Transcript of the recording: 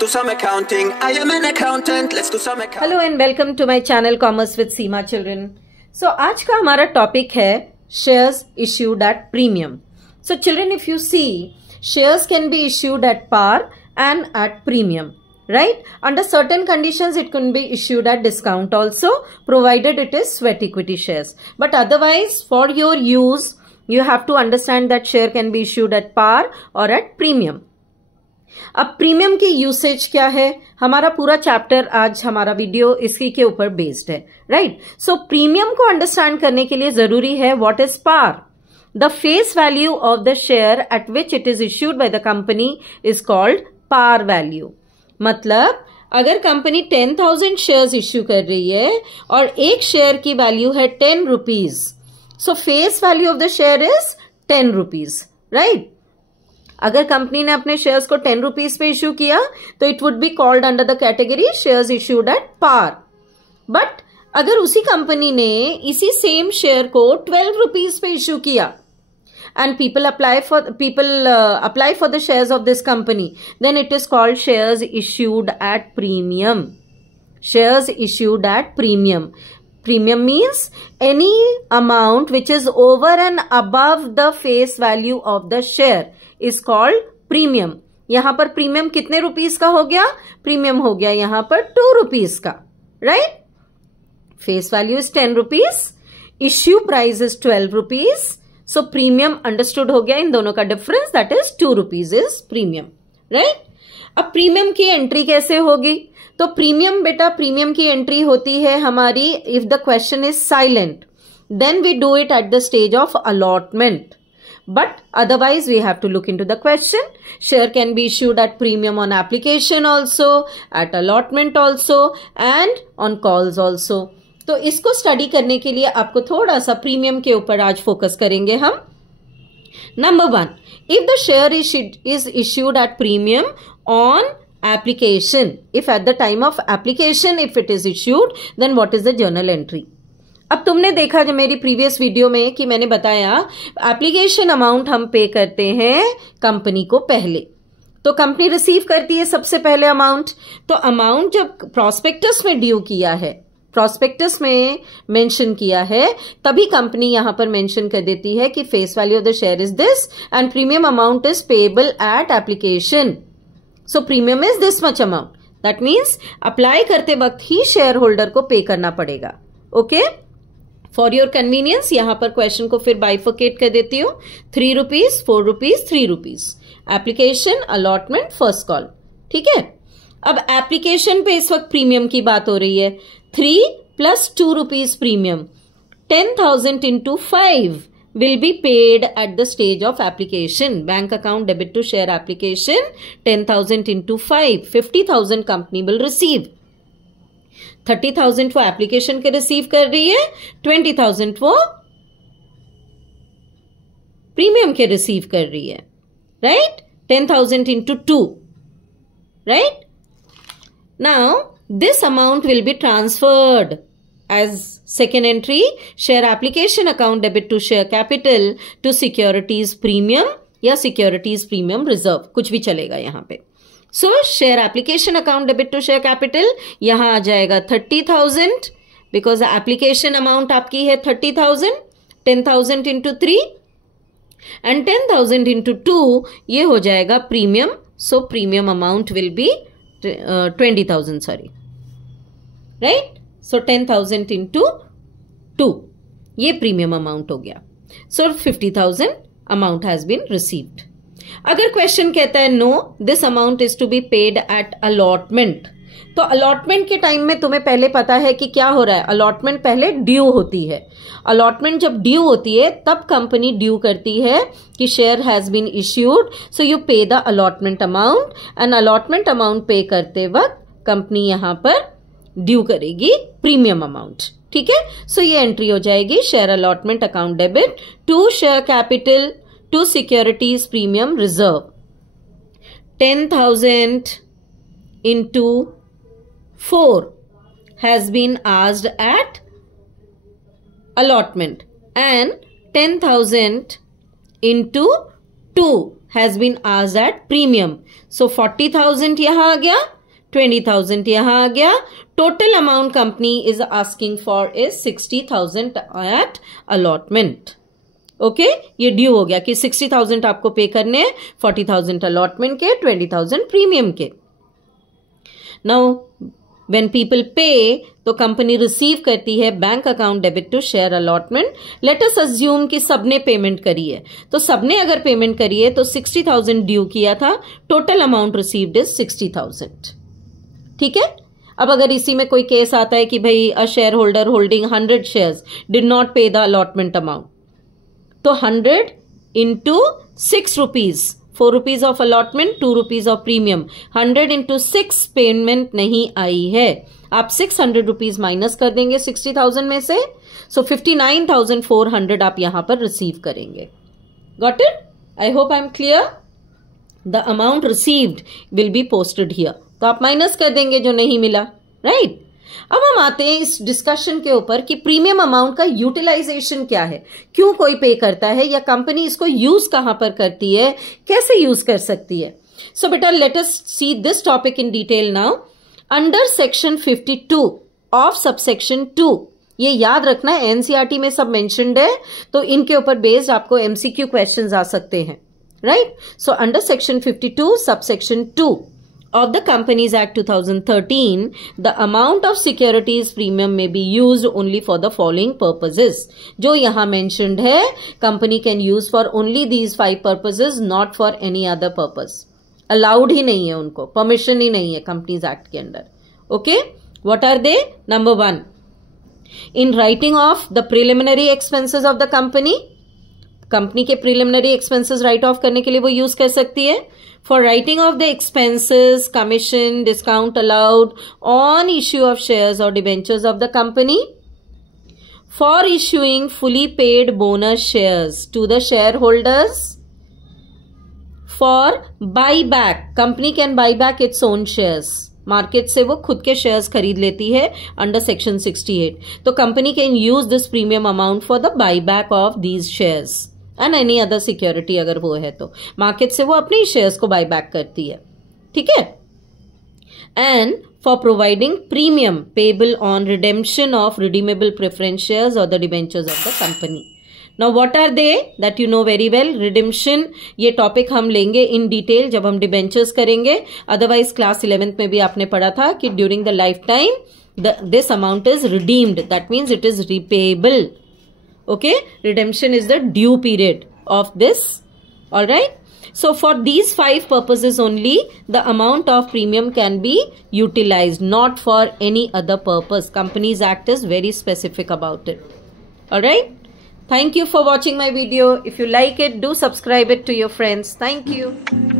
do some accounting. I am an accountant. Let's do some accounting. Hello and welcome to my channel Commerce with Seema Children. So आज का हमारा topic है shares issued at premium. So children, if you see, shares can be issued at par and at premium. Right? Under certain conditions, it can be issued at discount also, provided it is sweat equity shares. But otherwise, for your use, you have to understand that share can be issued at par or at premium. अब premium की usage क्या है, हमारा पूरा chapter आज हमारा video इसी के ऊपर बेस्ड है. राइट? सो प्रीमियम को अंडरस्टैंड करने के लिए जरूरी है what is par. The face value of the share at which it is issued by the company is called par value. मतलब अगर कंपनी 10,000 शेयर्स इश्यू कर रही है और एक शेयर की वैल्यू है 10 rupees, so face value of the share is 10 rupees. Right? अगर कंपनी ने अपने शेयर्स को 10 रुपीज पे इश्यू किया तो it would be called under the category shares issued at par. But अगर उसी कंपनी ने इसी सेम शेयर को 12 रुपीज पे इश्यू किया and people apply for the shares of this company, then it is called shares issued at premium. Shares issued at premium. Premium means any amount which is over and above the face value of the share is called premium. यहां पर premium कितने rupees का हो गया? Premium हो गया यहां पर 2 रुपीस का. Right? Face value is 10 rupees, issue price is 12 rupees. So premium understood हो गया इन दोनों का difference, that is 2 rupees is premium. Right? अब प्रीमियम की एंट्री कैसे होगी? तो प्रीमियम बेटा, प्रीमियम की एंट्री होती है हमारी if the question is silent, then we do it at the stage of allotment. But otherwise, we have to look into the question. Share can be issued at premium on application also, at allotment also, and on calls also. तो इसको study करने के लिए आपको थोड़ा सा premium के ऊपर आज फोकस करेंगे हम. Number 1, if the share is issued at premium on application, if at the time of application, if it is issued, then what is the journal entry? अब तुमने देखा जो मेरी प्रीवियस वीडियो में कि मैंने बताया एप्लीकेशन अमाउंट हम पे करते हैं कंपनी को पहले, तो कंपनी रिसीव करती है सबसे पहले अमाउंट. तो अमाउंट जब प्रोस्पेक्टस में ड्यू किया है, प्रोस्पेक्टस में मेंशन किया है, तभी कंपनी यहां पर मेंशन कर देती है कि face value of the share is this and premium amount is payable eight application. So premium is this much amount. That means apply करते वक्त ही शेयर होल्डर को पे करना पड़ेगा. ओके? फॉर योर कन्वीनियंस यहां पर क्वेश्चन को फिर बाइफोकेट कर देती हूं. 3 rupees, 4 rupees, 3 rupees. Application, allotment, first call. ठीक है? अब एप्लीकेशन पे इस वक्त प्रीमियम की बात हो रही है. 3 + 2 rupees premium, 10,000 into 5 will be paid at the stage of application. Bank account debit to share application, 10,000 into 5, 50,000 company will receive. 30,000 वो एप्लीकेशन के रिसीव कर रही है, 20,000 वो प्रीमियम के रिसीव कर रही है. Right? 10,000 into 2. Right? Now this amount will be transferred as second entry, share application account debit to share capital to securities premium या securities premium reserve, कुछ भी चलेगा यहां पे. So share application account debit to share capital यहां आ जाएगा 30,000 because application amount आपकी है 30,000, 10,000 into 3 and 10,000 into 2 ये हो जाएगा premium. So premium amount will be 20,000, sorry. Right? So 10,000 into 2 ये प्रीमियम अमाउंट हो गया. So 50,000 amount has been received. अगर क्वेश्चन कहता है no, this amount is to be paid at allotment, तो अलॉटमेंट के टाइम में तुम्हें पहले पता है कि क्या हो रहा है. अलॉटमेंट पहले ड्यू होती है. अलॉटमेंट जब ड्यू होती है तब कंपनी ड्यू करती है कि share has been issued, so you pay the allotment amount. And allotment amount pay करते वक्त कंपनी यहां पर ड्यू करेगी प्रीमियम अमाउंट. ठीक है? सो ये एंट्री हो जाएगी share allotment account debit to share capital to securities premium reserve. 10,000 into 4 has been asked at allotment and 10,000 into 2 has been asked at premium. So 40,000 यहाँ आ गया, 20,000 यहाँ आ गया. Total amount company is asking for is 60,000 at allotment. Okay ये due हो गया कि 60,000 आपको पे करने हैं, 40,000 अलॉटमेंट के, 20,000 प्रीमियम के. नाउ व्हेन पीपल पे तो कंपनी रिसीव करती है bank account debit to share allotment. Let us assume कि सबने पेमेंट करी है. तो सबने अगर पेमेंट करी है तो 60,000 ड्यू किया था, टोटल अमाउंट रिसीव्ड इज 60,000. ठीक है. अब अगर इसी में कोई केस आता है कि भाई a share holder holding 100 shares did not पे द अलॉटमेंट अमाउंट, तो 100 into 6 rupees, 4 rupees of allotment, 2 rupees of premium, 100 into 6 payment नहीं आई है. आप 600 रुपीज माइनस कर देंगे 60,000 में से. सो 59,400 आप यहां पर रिसीव करेंगे. Got it? I hope I am clear. The amount received will be posted here. तो आप माइनस कर देंगे जो नहीं मिला. राइट. अब हम आते हैं इस डिस्कशन के ऊपर कि प्रीमियम अमाउंट का यूटिलाइजेशन क्या है, क्यों कोई पे करता है, या कंपनी इसको यूज कहां पर करती है, कैसे यूज कर सकती है. सो बेटा let us see this topic in detail now. Under section 52 of subsection 2, ये याद रखना है, एनसीईआरटी में सब मेंशन्ड है, तो इनके ऊपर बेस्ड आपको एमसीक्यू क्वेश्चंस आ सकते हैं. Right. So under section 52 subsection 2 of the Companies Act 2013, the amount of securities premium may be used only for the following purposes. जो यहाँ mentioned है, company can use for only these 5 purposes, not for any other purpose. Allowed ही नहीं है उनको, permission ही नहीं है Companies Act के अंदर. Okay? What are they? Number 1, in writing off the preliminary expenses of the company. Company के preliminary expenses write off करने के लिए वो यूज कर सकती है. For writing off the expenses, commission, discount allowed on issue of shares और debentures of the company. For issuing fully paid bonus shares to the share holders. For buy back, company can buy back its own shares. Market से वो खुद के shares खरीद लेती है under section 68. तो company can use this premium amount for the by back of these shares and any other security. अगर वो है तो मार्केट से वो अपने शेयर्स को बाय बैक करती है. ठीक है. And for providing premium payable on redemption of redeemable preference shares और the debentures of the company. Now what are they that you know very well. Redemption ये टॉपिक हम लेंगे इन डिटेल जब हम डिबेंचर्स करेंगे. अदरवाइज क्लास 11th में भी आपने पढ़ा था कि during the life time this amount is redeemed, that means it is repayable. Okay, redemption is the due period of this. All right. So for these 5 purposes only, the amount of premium can be utilized, not for any other purpose. Companies Act is very specific about it. All right. Thank you for watching my video. If you like it, do subscribe it to your friends. Thank you.